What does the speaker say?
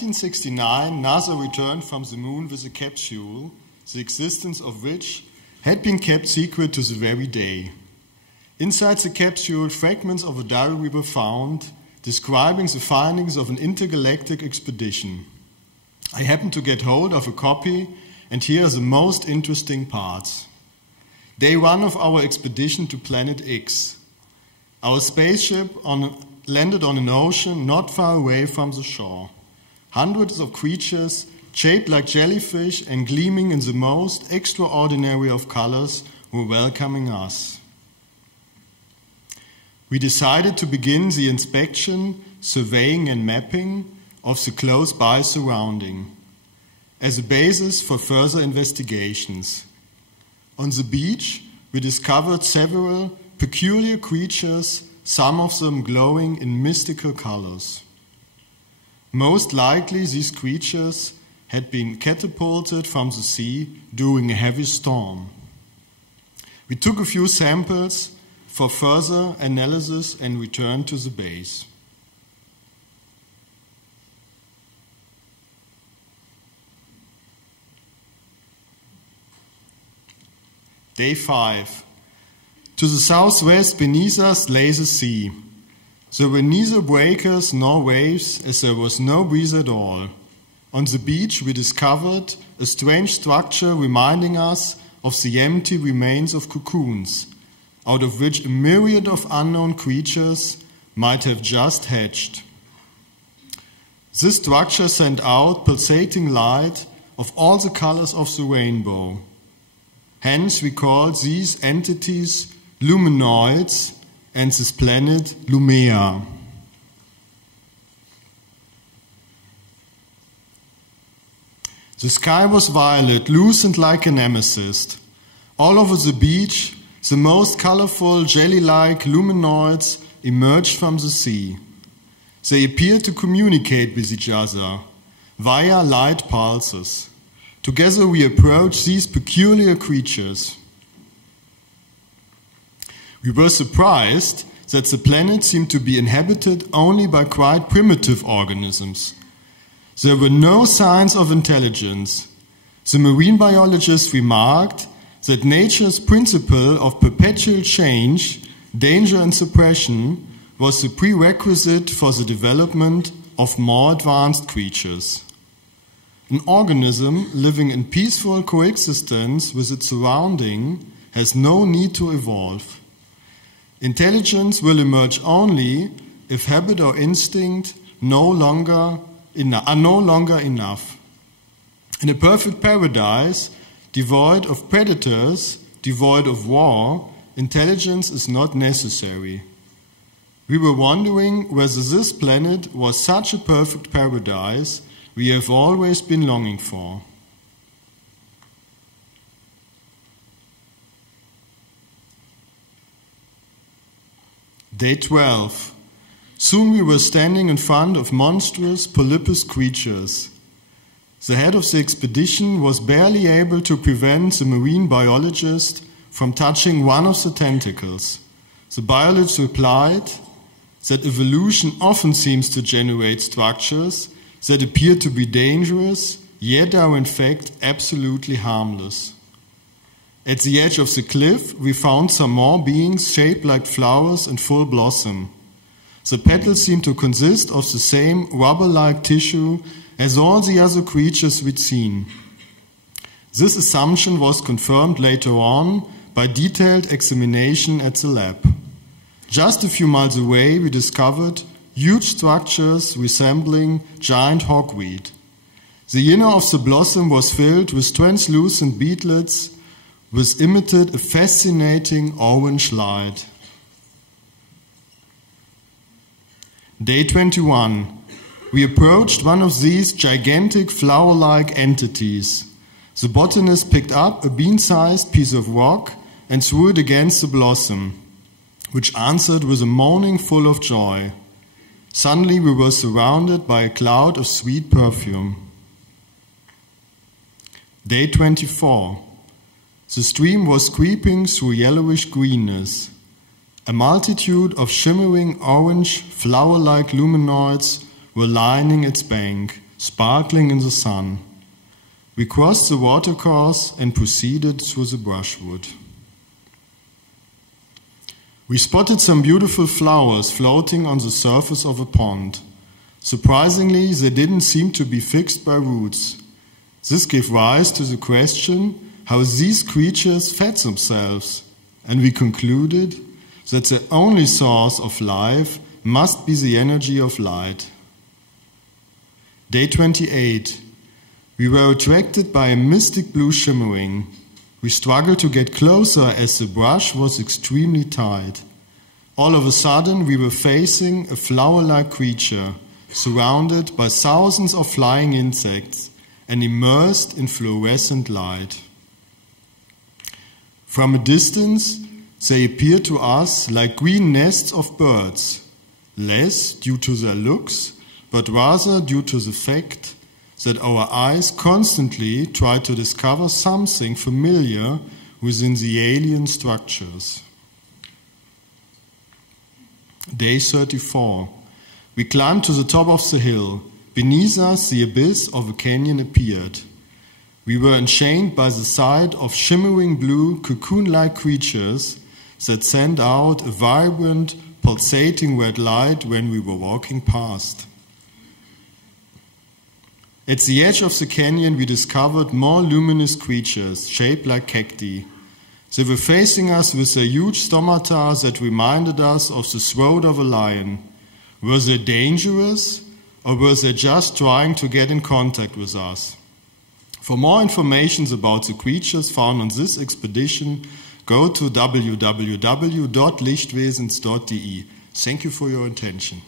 1969, NASA returned from the moon with a capsule, the existence of which had been kept secret to the very day. Inside the capsule, fragments of a diary were found describing the findings of an intergalactic expedition. I happened to get hold of a copy, and here are the most interesting parts. Day 1 of our expedition to Planet X. Our spaceship landed on an ocean not far away from the shore. Hundreds of creatures, shaped like jellyfish and gleaming in the most extraordinary of colors, were welcoming us. We decided to begin the inspection, surveying and mapping of the close-by surrounding as a basis for further investigations. On the beach, we discovered several peculiar creatures, some of them glowing in mystical colors. Most likely these creatures had been catapulted from the sea during a heavy storm. We took a few samples for further analysis and returned to the base. Day 5. To the southwest beneath us lay the sea. There were neither breakers nor waves, as there was no breeze at all. On the beach we discovered a strange structure reminding us of the empty remains of cocoons, out of which a myriad of unknown creatures might have just hatched. This structure sent out pulsating light of all the colors of the rainbow. Hence we called these entities luminoids and this planet Lumea. The sky was violet, lucent like an amethyst. All over the beach, the most colorful jelly-like luminoids emerged from the sea. They appeared to communicate with each other via light pulses. Together we approached these peculiar creatures. We were surprised that the planet seemed to be inhabited only by quite primitive organisms. There were no signs of intelligence. The marine biologists remarked that nature's principle of perpetual change, danger and suppression was the prerequisite for the development of more advanced creatures. An organism living in peaceful coexistence with its surrounding has no need to evolve. Intelligence will emerge only if habit or instinct are no longer enough. In a perfect paradise, devoid of predators, devoid of war, intelligence is not necessary. We were wondering whether this planet was such a perfect paradise we have always been longing for. Day 12. Soon we were standing in front of monstrous polypus creatures. The head of the expedition was barely able to prevent the marine biologist from touching one of the tentacles. The biologist replied that evolution often seems to generate structures that appear to be dangerous, yet are in fact absolutely harmless. At the edge of the cliff, we found some more beings shaped like flowers in full blossom. The petals seemed to consist of the same rubber-like tissue as all the other creatures we'd seen. This assumption was confirmed later on by detailed examination at the lab. Just a few miles away, we discovered huge structures resembling giant hogweed. The inner of the blossom was filled with translucent beadlets which emitted a fascinating orange light. Day 21. We approached one of these gigantic flower-like entities. The botanist picked up a bean-sized piece of rock and threw it against the blossom, which answered with a moaning full of joy. Suddenly we were surrounded by a cloud of sweet perfume. Day 24. The stream was creeping through yellowish greenness. A multitude of shimmering orange flower-like luminoids were lining its bank, sparkling in the sun. We crossed the watercourse and proceeded through the brushwood. We spotted some beautiful flowers floating on the surface of a pond. Surprisingly, they didn't seem to be fixed by roots. This gave rise to the question how these creatures fed themselves, and we concluded that the only source of life must be the energy of light. Day 28. We were attracted by a mystic blue shimmering. We struggled to get closer as the brush was extremely tight. All of a sudden, we were facing a flower-like creature, surrounded by thousands of flying insects and immersed in fluorescent light. From a distance, they appeared to us like green nests of birds, less due to their looks, but rather due to the fact that our eyes constantly try to discover something familiar within the alien structures. Day 34. We climbed to the top of the hill. Beneath us, the abyss of a canyon appeared. We were enchained by the sight of shimmering blue, cocoon-like creatures that sent out a vibrant, pulsating red light when we were walking past. At the edge of the canyon, we discovered more luminous creatures shaped like cacti. They were facing us with their huge stomata that reminded us of the throat of a lion. Were they dangerous, or were they just trying to get in contact with us? For more information about the creatures found on this expedition, go to www.lichtwesens.de. Thank you for your attention.